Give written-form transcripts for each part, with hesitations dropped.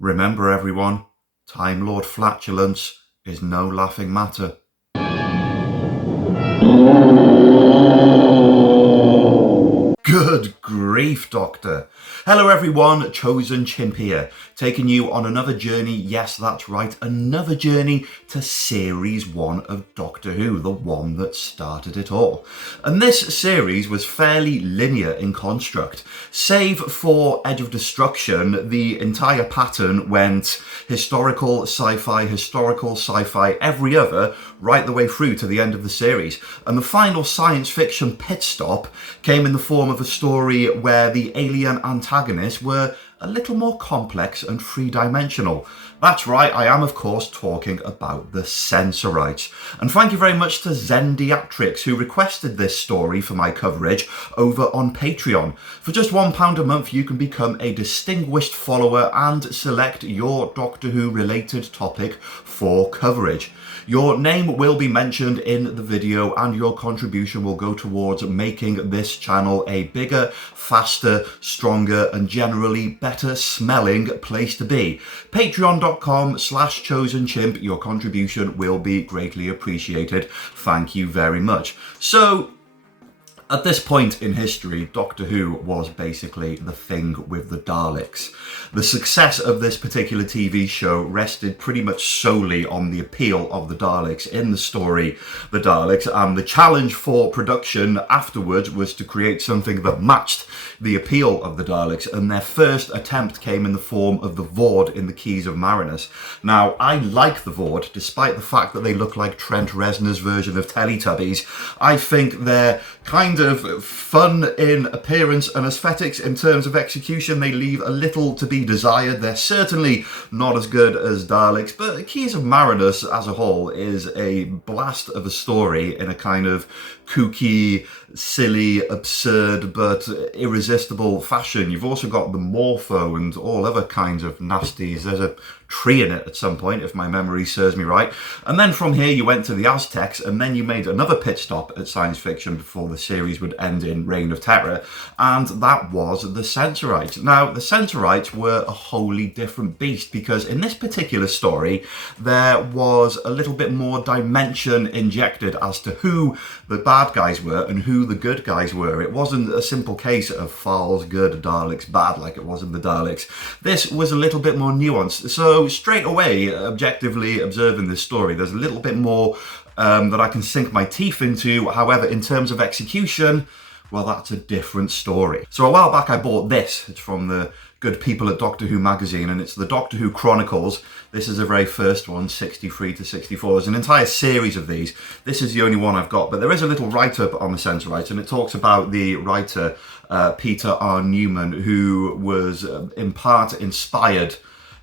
Remember everyone, Time Lord flatulence is no laughing matter. Good grief, Doctor. Hello everyone, Chosen Chimp here, taking you on another journey, yes that's right, another journey to Series 1 of Doctor Who, the one that started it all. And this series was fairly linear in construct. Save for Edge of Destruction, the entire pattern went historical sci-fi, every other, right the way through to the end of the series. And the final science fiction pit stop came in the form of a story where the alien antagonists were a little more complex and three-dimensional. That's right, I am of course talking about the Sensorites. And thank you very much to Zendiatrix who requested this story for my coverage over on Patreon. For just £1 a month you can become a distinguished follower and select your Doctor Who related topic for coverage. Your name will be mentioned in the video and your contribution will go towards making this channel a bigger, faster, stronger and generally better smelling place to be. Patreon.com/chosenchimp. Your contribution will be greatly appreciated. Thank you very much. So, at this point in history, Doctor Who was basically the thing with the Daleks. The success of this particular TV show rested pretty much solely on the appeal of the Daleks in the story, The Daleks, and the challenge for production afterwards was to create something that matched the appeal of the Daleks, and their first attempt came in the form of the Vord in the Keys of Marinus. Now, I like the Vord, despite the fact that they look like Trent Reznor's version of Teletubbies. I think they're kind of fun in appearance and aesthetics. In terms of execution, they leave a little to be desired. They're certainly not as good as Daleks, but Keys of Marinus as a whole is a blast of a story in a kind of kooky, silly, absurd, but irresistible fashion. You've also got the Morpho and all other kinds of nasties. There's a tree in it at some point, if my memory serves me right. And then from here you went to the Aztecs, and then you made another pit stop at science fiction before the series would end in Reign of Terror, and that was the Sensorites. Now, the Sensorites were a wholly different beast, because in this particular story there was a little bit more dimension injected as to who the bad guys were and who the good guys were. It wasn't a simple case of Thals good, Daleks bad, like it was in the Daleks. This was a little bit more nuanced. So straight away, objectively observing this story, there's a little bit more that I can sink my teeth into. However, in terms of execution, well, that's a different story. So a while back I bought this. It's from the good people at Doctor Who magazine, and it's the Doctor Who Chronicles. This is the very first one, 63 to 64. There's an entire series of these. This is the only one I've got, but there is a little write-up on the Sensorites, and it talks about the writer Peter R. Newman, who was in part inspired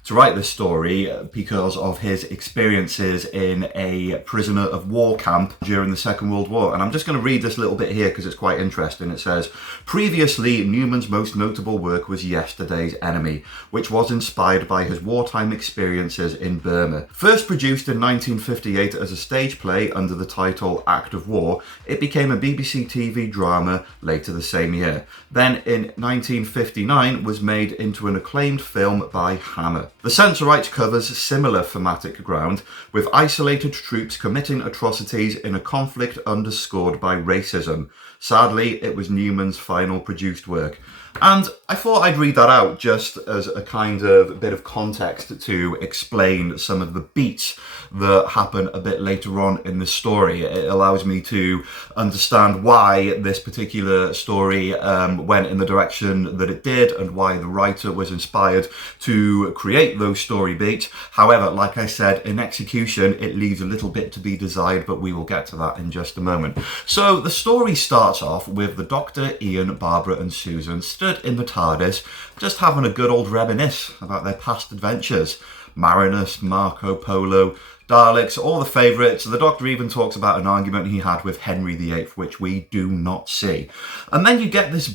to write this story because of his experiences in a prisoner of war camp during the Second World War. And I'm just going to read this little bit here because it's quite interesting. It says, previously, Newman's most notable work was Yesterday's Enemy, which was inspired by his wartime experiences in Burma. First produced in 1958 as a stage play under the title Act of War, it became a BBC TV drama later the same year. Then in 1959 was made into an acclaimed film by Hammer. The Sensorites covers similar thematic ground, with isolated troops committing atrocities in a conflict underscored by racism. Sadly, it was Newman's final produced work. And I thought I'd read that out just as a kind of bit of context to explain some of the beats that happen a bit later on in the story. It allows me to understand why this particular story went in the direction that it did and why the writer was inspired to create those story beats. However, like I said, in execution, it leaves a little bit to be desired, but we will get to that in just a moment. So the story starts off with the Doctor, Ian, Barbara and Susan stood in the TARDIS, just having a good old reminisce about their past adventures. Marinus, Marco Polo, Daleks, all the favourites. The Doctor even talks about an argument he had with Henry VIII, which we do not see. And then you get this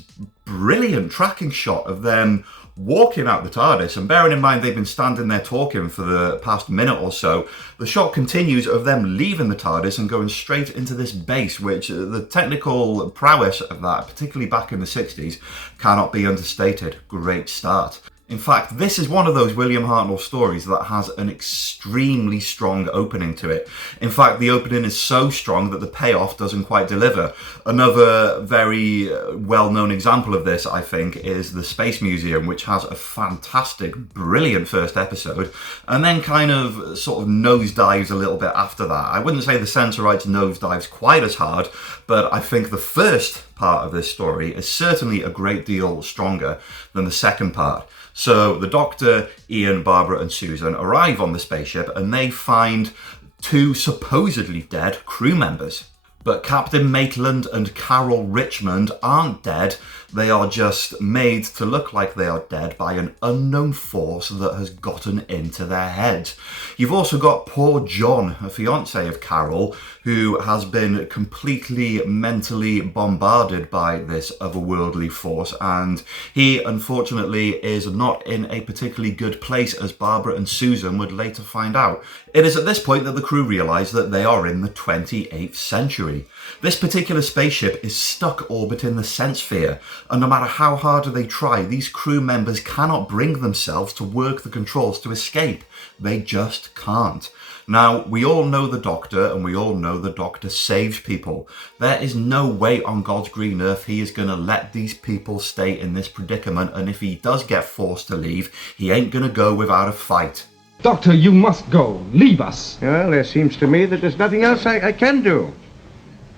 brilliant tracking shot of them walking out the TARDIS, and bearing in mind they've been standing there talking for the past minute or so, the shot continues of them leaving the TARDIS and going straight into this base, which the technical prowess of that, particularly back in the 60s, cannot be understated. Great start. In fact, this is one of those William Hartnell stories that has an extremely strong opening to it. In fact, the opening is so strong that the payoff doesn't quite deliver. Another very well-known example of this, I think, is the Space Museum, which has a fantastic, brilliant first episode, and then kind of sort of nosedives a little bit after that. I wouldn't say the Sensorites nosedives quite as hard, but I think the first part of this story is certainly a great deal stronger than the second part. So the Doctor, Ian, Barbara and Susan arrive on the spaceship and they find two supposedly dead crew members. But Captain Maitland and Carol Richmond aren't dead. They are just made to look like they are dead by an unknown force that has gotten into their heads. You've also got poor John, a fiance of Carol, who has been completely mentally bombarded by this otherworldly force, and he unfortunately is not in a particularly good place, as Barbara and Susan would later find out. It is at this point that the crew realise that they are in the 28th century. This particular spaceship is stuck orbiting the Sensphere, and no matter how hard they try, these crew members cannot bring themselves to work the controls to escape. They just can't. Now, we all know the Doctor, and we all know the Doctor saves people. There is no way on God's green earth he is going to let these people stay in this predicament, and if he does get forced to leave, he ain't going to go without a fight. Doctor, you must go. Leave us. Well, there seems to me that there's nothing else I can do.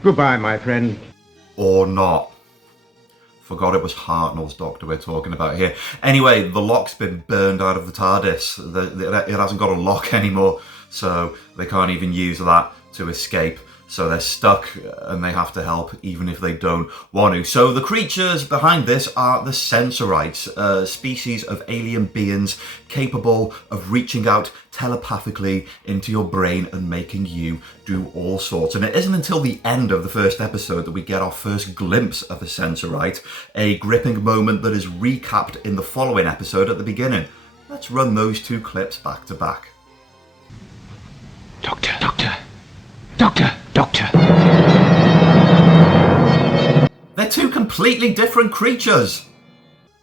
Goodbye, my friend. Or not. Forgot it was Hartnell's Doctor we're talking about here. Anyway, the lock's been burned out of the TARDIS. It hasn't got a lock anymore, so they can't even use that to escape. So they're stuck and they have to help even if they don't want to. So the creatures behind this are the Sensorites, a species of alien beings capable of reaching out telepathically into your brain and making you do all sorts. And it isn't until the end of the first episode that we get our first glimpse of a Sensorite, a gripping moment that is recapped in the following episode at the beginning. Let's run those two clips back to back. Doctor, Doctor, Doctor, Doctor. They're two completely different creatures.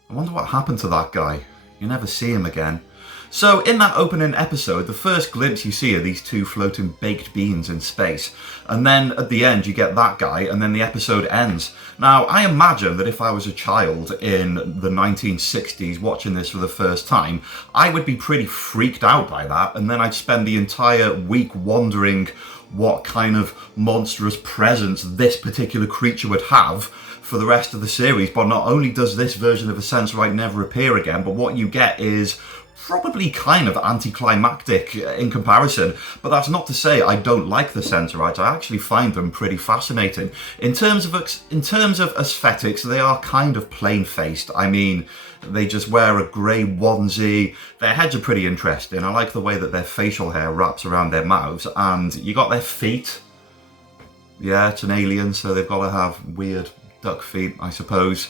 I wonder what happened to that guy. You never see him again. So in that opening episode, the first glimpse you see are these two floating baked beans in space. And then at the end you get that guy and then the episode ends. Now I imagine that if I was a child in the 1960s watching this for the first time, I would be pretty freaked out by that, and then I'd spend the entire week wondering what kind of monstrous presence this particular creature would have for the rest of the series. But not only does this version of a Sensorite never appear again, but what you get is probably kind of anticlimactic in comparison. But that's not to say I don't like the Sensorites. I actually find them pretty fascinating. In terms of aesthetics, they are kind of plain-faced. I mean, they just wear a grey onesie. Their heads are pretty interesting. I like the way that their facial hair wraps around their mouths. And you got their feet. Yeah, it's an alien, so they've got to have weird duck feet, I suppose.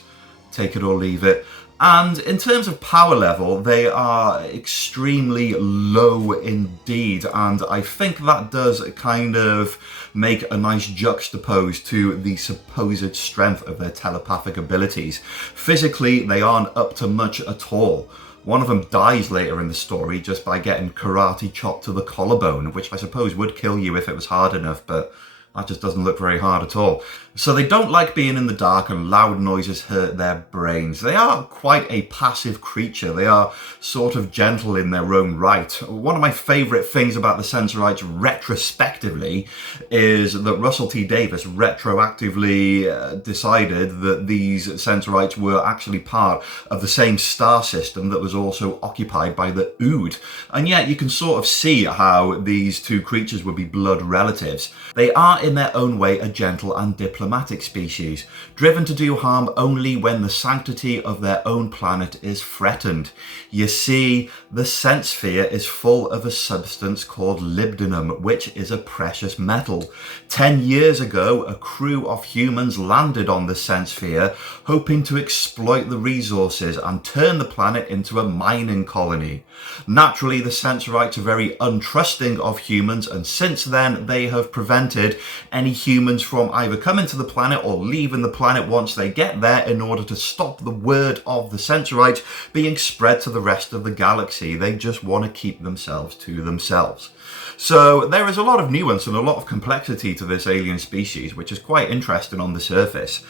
Take it or leave it. And in terms of power level, they are extremely low indeed, and I think that does kind of make a nice juxtapose to the supposed strength of their telepathic abilities. Physically, they aren't up to much at all. One of them dies later in the story just by getting karate chopped to the collarbone, which I suppose would kill you if it was hard enough, but that just doesn't look very hard at all. So they don't like being in the dark, and loud noises hurt their brains. They are quite a passive creature. They are sort of gentle in their own right. One of my favourite things about the Sensorites retrospectively is that Russell T Davies retroactively decided that these Sensorites were actually part of the same star system that was also occupied by the Ood. And yet you can sort of see how these two creatures would be blood relatives. They are in their own way a gentle and diplomatic species, driven to do harm only when the sanctity of their own planet is threatened. You see, the Sensphere is full of a substance called libdinum, which is a precious metal. 10 years ago, a crew of humans landed on the Sensphere, hoping to exploit the resources and turn the planet into a mining colony. Naturally, the Sensorites are very untrusting of humans, and since then they have prevented any humans from either coming to the planet or leaving the planet once they get there, in order to stop the word of the Sensorites being spread to the rest of the galaxy. They just want to keep themselves to themselves. So there is a lot of nuance and a lot of complexity to this alien species, which is quite interesting on the surface.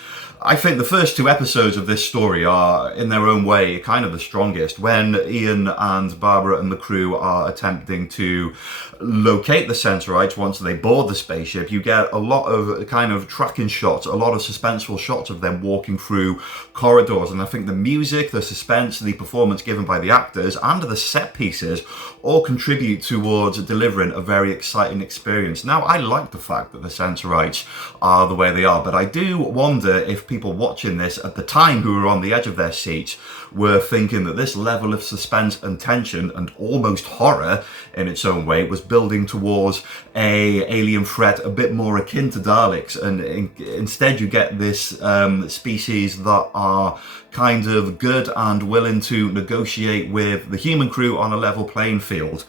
I think the first 2 episodes of this story are, in their own way, kind of the strongest. When Ian and Barbara and the crew are attempting to locate the Sensorites once they board the spaceship, you get a lot of kind of tracking shots, a lot of suspenseful shots of them walking through corridors. And I think the music, the suspense, the performance given by the actors, and the set pieces all contribute towards delivering a very exciting experience. Now, I like the fact that the Sensorites are the way they are, but I do wonder if people watching this at the time, who were on the edge of their seats, were thinking that this level of suspense and tension and almost horror in its own way was building towards a alien threat a bit more akin to Daleks, and instead you get this species that are kind of good and willing to negotiate with the human crew on a level playing field.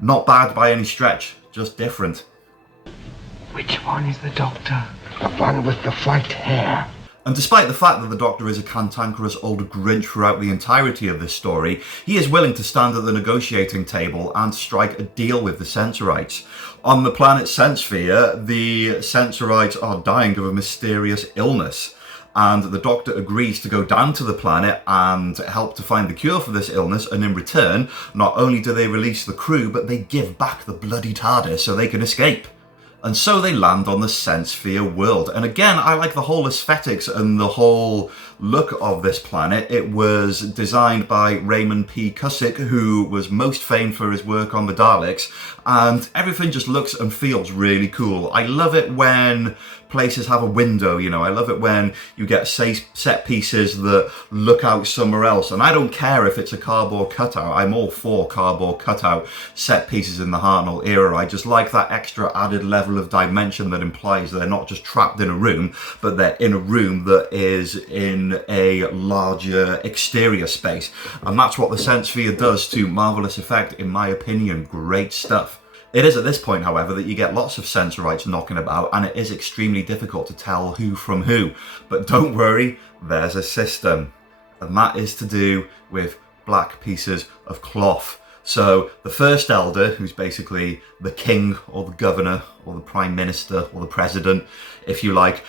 Not bad by any stretch, just different. Which one is the Doctor? The one with the white hair. And despite the fact that the Doctor is a cantankerous old Grinch throughout the entirety of this story, he is willing to stand at the negotiating table and strike a deal with the Sensorites. On the planet Senssphere, the Sensorites are dying of a mysterious illness, and the Doctor agrees to go down to the planet and help to find the cure for this illness, and in return, not only do they release the crew, but they give back the bloody TARDIS so they can escape. And so they land on the Senssphere world. And again, I like the whole aesthetics and the whole look of this planet. It was designed by Raymond P. Cusick, who was most famed for his work on the Daleks, and everything just looks and feels really cool. I love it when places have a window, you know. I love it when you get set pieces that look out somewhere else. And I don't care if it's a cardboard cutout. I'm all for cardboard cutout set pieces in the Hartnell era. I just like that extra added level of dimension that implies that they're not just trapped in a room, but they're in a room that is in a larger exterior space. And that's what the Senssphere does to marvellous effect, in my opinion. Great stuff. It is at this point, however, that you get lots of Sensorites knocking about, and it is extremely difficult to tell who from who. But don't worry, there's a system, and that is to do with black pieces of cloth. So the first elder, who's basically the king or the governor or the prime minister or the president, if you like,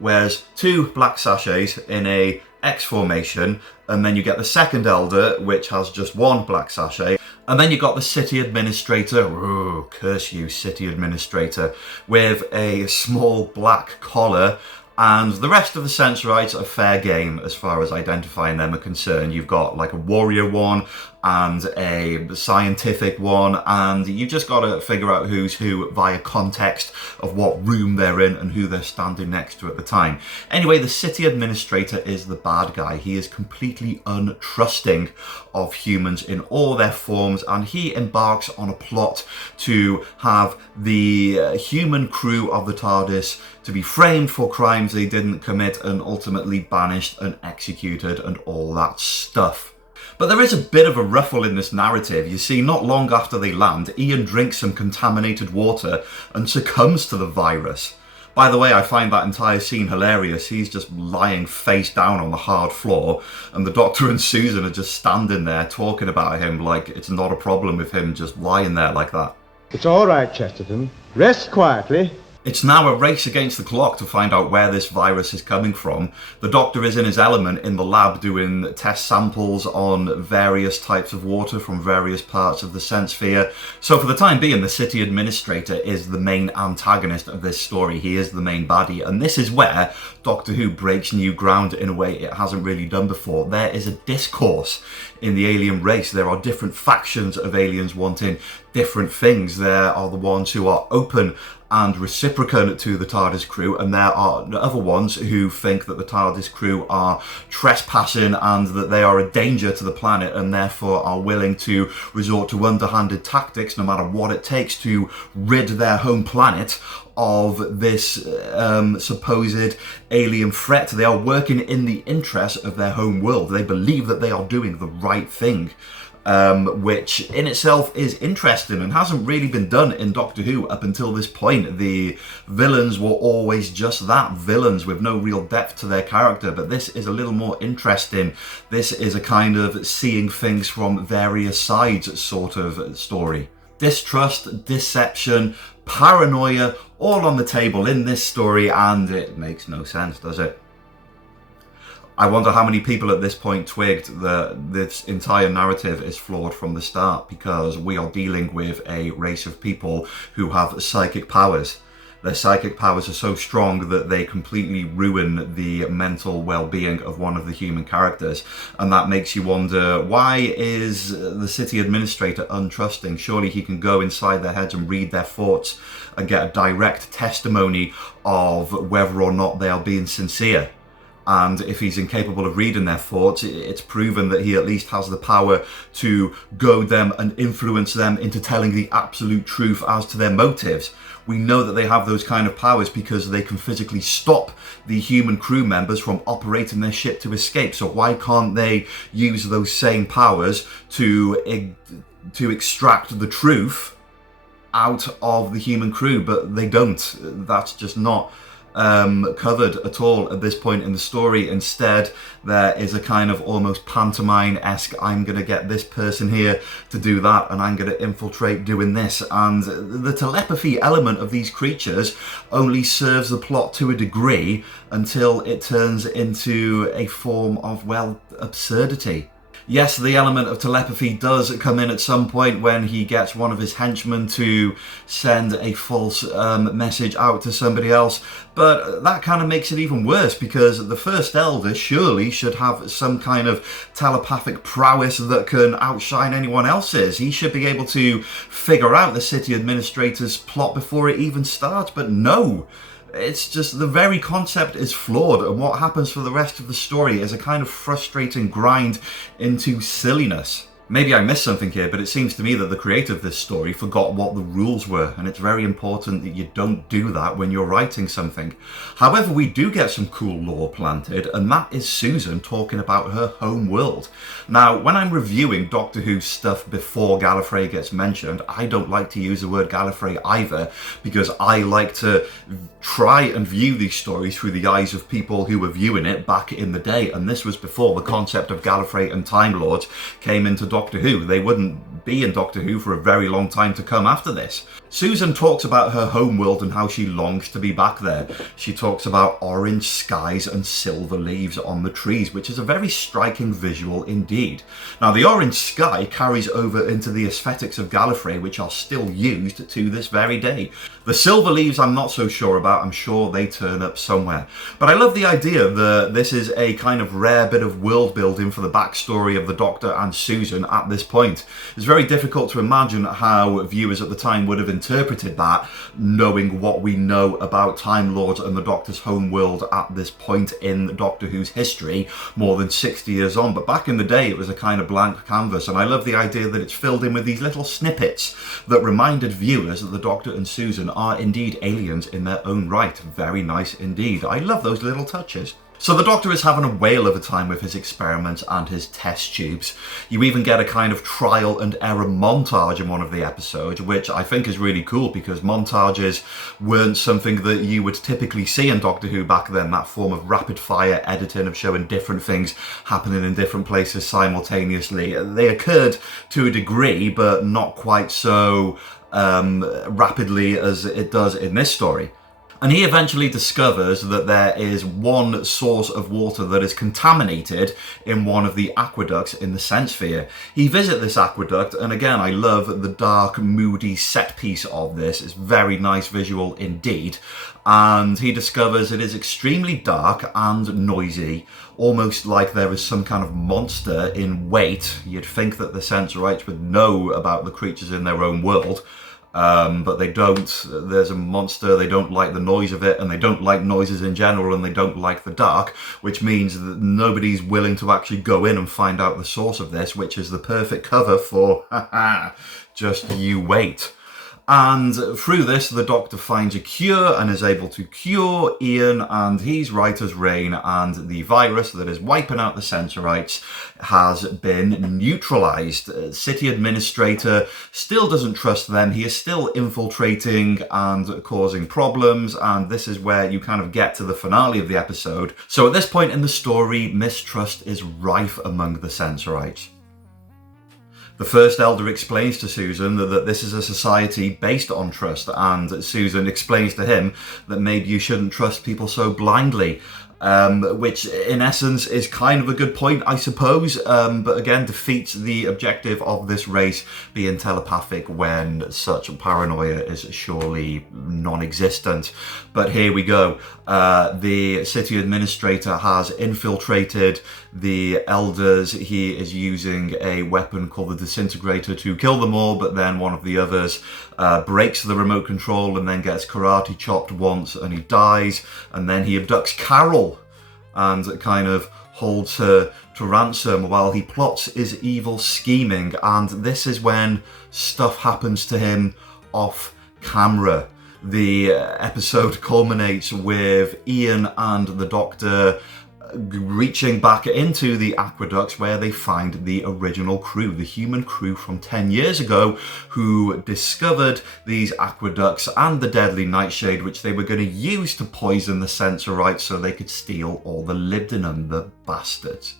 wears 2 black sachets in a X formation, and then you get the second elder, which has just 1 black sachet. And then you got the city administrator, ooh, curse you, city administrator, with a small black collar. And the rest of the Sensorites are fair game as far as identifying them are concerned. You've got like a warrior one and a scientific one, and you just got to figure out who's who via context of what room they're in and who they're standing next to at the time. Anyway, the city administrator is the bad guy. He is completely untrusting of humans in all their forms, and he embarks on a plot to have the human crew of the TARDIS to be framed for crimes they didn't commit and ultimately banished and executed and all that stuff. But there is a bit of a ruffle in this narrative. You see, not long after they land, Ian drinks some contaminated water and succumbs to the virus. By the way, I find that entire scene hilarious. He's just lying face down on the hard floor, and the Doctor and Susan are just standing there talking about him like it's not a problem with him just lying there like that. It's all right, Chesterton. Rest quietly. It's now a race against the clock to find out where this virus is coming from. The Doctor is in his element in the lab doing test samples on various types of water from various parts of the Senssphere. So for the time being, the city administrator is the main antagonist of this story. He is the main baddie, and this is where Doctor Who breaks new ground in a way it hasn't really done before. There is a discourse in the alien race. There are different factions of aliens wanting different things. There are the ones who are open and reciprocant to the TARDIS crew, and there are other ones who think that the TARDIS crew are trespassing and that they are a danger to the planet, and therefore are willing to resort to underhanded tactics no matter what it takes to rid their home planet of this supposed alien threat. They are working in the interest of their home world. They believe that they are doing the right thing. which in itself is interesting and hasn't really been done in Doctor Who up until this point. The villains were always just that, villains with no real depth to their character, but this is a little more interesting. This is a kind of seeing things from various sides sort of story. Distrust, deception, paranoia, all on the table in this story, and it makes no sense, does it? I wonder how many people at this point twigged that this entire narrative is flawed from the start, because we are dealing with a race of people who have psychic powers. Their psychic powers are so strong that they completely ruin the mental well-being of one of the human characters. And that makes you wonder, why is the city administrator untrusting? Surely he can go inside their heads and read their thoughts and get a direct testimony of whether or not they are being sincere. And if he's incapable of reading their thoughts, it's proven that he at least has the power to goad them and influence them into telling the absolute truth as to their motives. We know that they have those kind of powers because they can physically stop the human crew members from operating their ship to escape. So why can't they use those same powers to extract the truth out of the human crew? But they don't. That's just not covered at all at this point in the story. Instead, there is a kind of almost pantomime-esque, I'm going to get this person here to do that, and I'm going to infiltrate doing this. And the telepathy element of these creatures only serves the plot to a degree until it turns into a form of, well, absurdity. Yes, the element of telepathy does come in at some point when he gets one of his henchmen to send a false message out to somebody else, but that kind of makes it even worse, because the First Elder surely should have some kind of telepathic prowess that can outshine anyone else's. He should be able to figure out the city administrator's plot before it even starts, but no. It's just, the very concept is flawed, and what happens for the rest of the story is a kind of frustrating grind into silliness. Maybe I missed something here, but it seems to me that the creator of this story forgot what the rules were, and it's very important that you don't do that when you're writing something. However, we do get some cool lore planted, and that is Susan talking about her home world. Now, when I'm reviewing Doctor Who stuff before Gallifrey gets mentioned, I don't like to use the word Gallifrey either, because I like to try and view these stories through the eyes of people who were viewing it back in the day, and this was before the concept of Gallifrey and Time Lords came into Doctor Who. They wouldn't be in Doctor Who for a very long time to come after this. Susan talks about her homeworld and how she longs to be back there. She talks about orange skies and silver leaves on the trees, which is a very striking visual indeed. Now, the orange sky carries over into the aesthetics of Gallifrey, which are still used to this very day. The silver leaves I'm not so sure about. I'm sure they turn up somewhere. But I love the idea that this is a kind of rare bit of world building for the backstory of the Doctor and Susan at this point. It's very difficult to imagine how viewers at the time would have interpreted that, knowing what we know about Time Lords and the Doctor's homeworld at this point in Doctor Who's history, more than 60 years on. But back in the day, it was a kind of blank canvas, and I love the idea that it's filled in with these little snippets that reminded viewers that the Doctor and Susan are indeed aliens in their own right. Very nice indeed. I love those little touches. So the Doctor is having a whale of a time with his experiments and his test tubes. You even get a kind of trial and error montage in one of the episodes, which I think is really cool, because montages weren't something that you would typically see in Doctor Who back then, that form of rapid fire editing of showing different things happening in different places simultaneously. They occurred to a degree, but not quite so rapidly as it does in this story. And he eventually discovers that there is one source of water that is contaminated in one of the aqueducts in the Senssphere. He visits this aqueduct, and again, I love the dark, moody set piece of this. It's very nice visual indeed. And he discovers it is extremely dark and noisy, almost like there is some kind of monster in wait. You'd think that the Sensorites would know about the creatures in their own world. But they don't. There's a monster, they don't like the noise of it, and they don't like noises in general, and they don't like the dark, which means that nobody's willing to actually go in and find out the source of this, which is the perfect cover for, just you wait. And through this, the Doctor finds a cure and is able to cure Ian, and he's right as rain, and the virus that is wiping out the Sensorites has been neutralized. City Administrator still doesn't trust them. He is still infiltrating and causing problems, and this is where you kind of get to the finale of the episode. So at this point in the story, mistrust is rife among the Sensorites. The First Elder explains to Susan that this is a society based on trust, and Susan explains to him that maybe you shouldn't trust people so blindly. Which in essence is kind of a good point, I suppose, but again defeats the objective of this race being telepathic when such paranoia is surely non-existent. But here we go. The city administrator has infiltrated the elders. He is using a weapon called the disintegrator to kill them all, but then one of the others breaks the remote control and then gets karate chopped once and he dies, and then he abducts Carol and kind of holds her to ransom while he plots his evil scheming. And this is when stuff happens to him off camera. The episode culminates with Ian and the Doctor reaching back into the aqueducts where they find the original crew, the human crew from 10 years ago, who discovered these aqueducts and the deadly nightshade, which they were going to use to poison the Sensorites so they could steal all the libdinum, the bastards.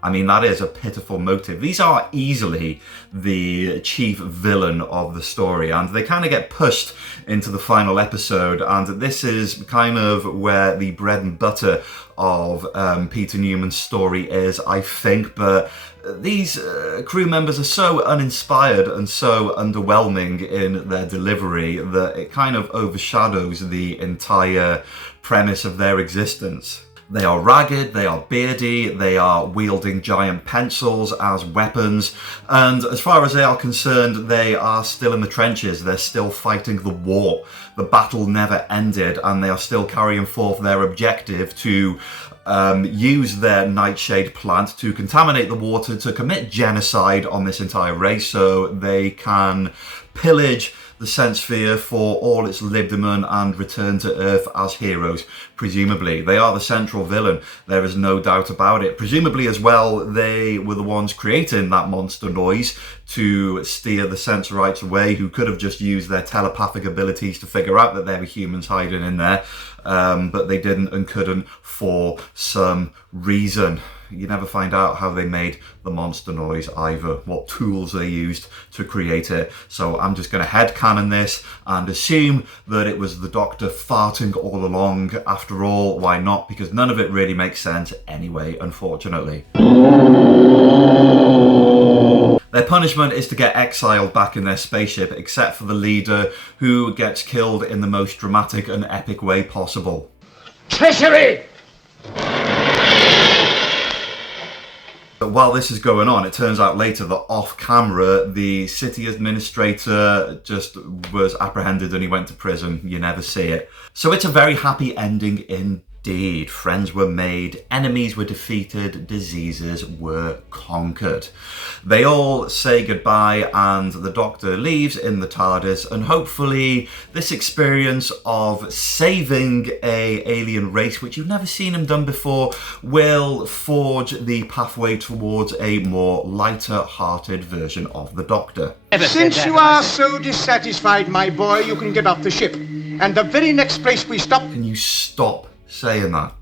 I mean, that is a pitiful motive. These are easily the chief villain of the story, and they kind of get pushed into the final episode, and this is kind of where the bread and butter of Peter Newman's story is, I think. But these crew members are so uninspired and so underwhelming in their delivery that it kind of overshadows the entire premise of their existence. They are ragged, they are beardy, they are wielding giant pencils as weapons, and as far as they are concerned, they are still in the trenches. They're still fighting the war. The battle never ended, and they are still carrying forth their objective to use their nightshade plant to contaminate the water, to commit genocide on this entire race so they can pillage the Sensphere for all its libdinum and return to Earth as heroes. Presumably, they are the central villain. There is no doubt about it. Presumably as well, they were the ones creating that monster noise to steer the Sensorites away, who could have just used their telepathic abilities to figure out that there were humans hiding in there, but they didn't and couldn't for some reason. You never find out how they made the monster noise either, what tools they used to create it. So I'm just going to headcanon this and assume that it was the Doctor farting all along. After all, why not? Because none of it really makes sense anyway, unfortunately. Their punishment is to get exiled back in their spaceship, except for the leader, who gets killed in the most dramatic and epic way possible. Treachery! But while this is going on, it turns out later that off camera, the city administrator just was apprehended and he went to prison. You never see it. So it's a very happy ending indeed. Friends were made, enemies were defeated, diseases were conquered. They all say goodbye and the Doctor leaves in the TARDIS, and hopefully this experience of saving a alien race, which you've never seen him done before, will forge the pathway towards a more lighter-hearted version of the Doctor. Since you are so dissatisfied, my boy, you can get off the ship. And the very next place we stop... Can you stop saying that?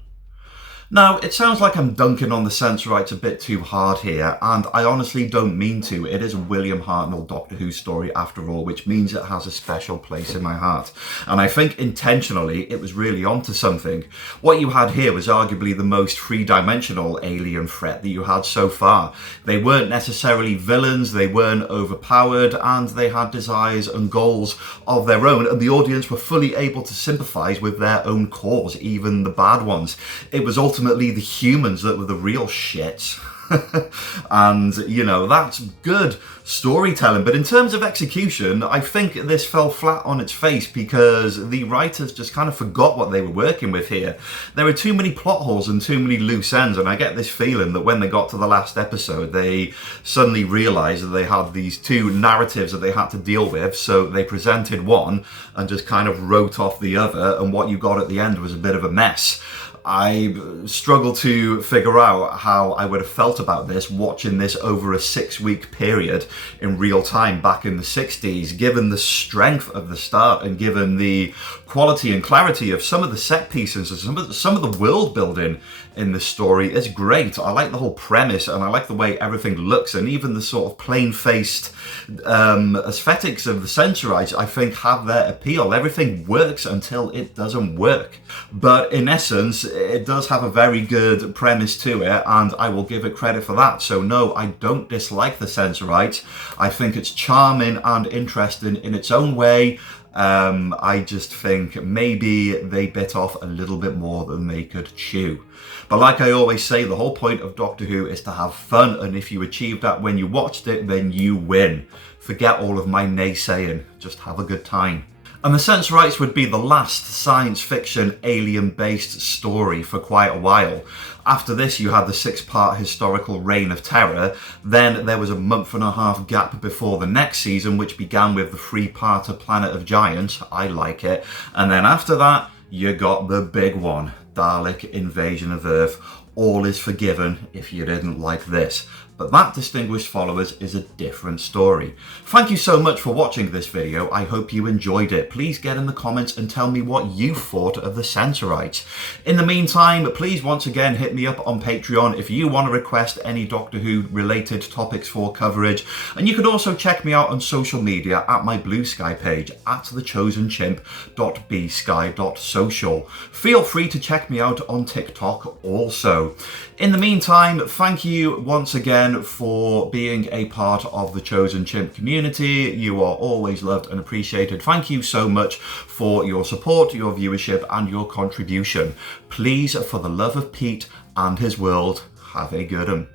Now, it sounds like I'm dunking on the Sensorites a bit too hard here, and I honestly don't mean to. It is a William Hartnell Doctor Who story after all, which means it has a special place in my heart. And I think intentionally it was really onto something. What you had here was arguably the most three-dimensional alien threat that you had so far. They weren't necessarily villains, they weren't overpowered, and they had desires and goals of their own, and the audience were fully able to sympathise with their own cause, even the bad ones. It was ultimately the humans that were the real shits. And, you know, that's good storytelling. But in terms of execution, I think this fell flat on its face because the writers just kind of forgot what they were working with here. There were too many plot holes and too many loose ends, and I get this feeling that when they got to the last episode, they suddenly realised that they had these two narratives that they had to deal with, so they presented one and just kind of wrote off the other, and what you got at the end was a bit of a mess. I struggle to figure out how I would have felt about this watching this over a 6-week period in real time back in the 60s, given the strength of the start and given the quality and clarity of some of the set pieces and some of the world building in the story is great. I like the whole premise and I like the way everything looks, and even the sort of plain-faced aesthetics of the Sensorites I think have their appeal. Everything works until it doesn't work. But in essence, it does have a very good premise to it, and I will give it credit for that. So no, I don't dislike the Sensorites. I think it's charming and interesting in its own way. I just think maybe they bit off a little bit more than they could chew. But like I always say, the whole point of Doctor Who is to have fun, and if you achieve that when you watched it, then you win. Forget all of my naysaying, just have a good time. And the Sensorites would be the last science fiction alien-based story for quite a while. After this, you had the 6-part historical Reign of Terror. Then there was a month-and-a-half gap before the next season, which began with the 3-parter Planet of Giants. I like it. And then after that, you got the big one, Dalek Invasion of Earth. All is forgiven if you didn't like this. But that, distinguished followers, is a different story. Thank you so much for watching this video. I hope you enjoyed it. Please get in the comments and tell me what you thought of the Sensorites. In the meantime, please once again hit me up on Patreon if you want to request any Doctor Who related topics for coverage. And you can also check me out on social media at my Blue Sky page at thechosenchimp.bsky.social. Feel free to check me out on TikTok also. In the meantime, thank you once again for being a part of the Chosen Chimp community. You are always loved and appreciated. Thank you so much for your support, your viewership, and your contribution. Please, for the love of Pete and his world, have a good one.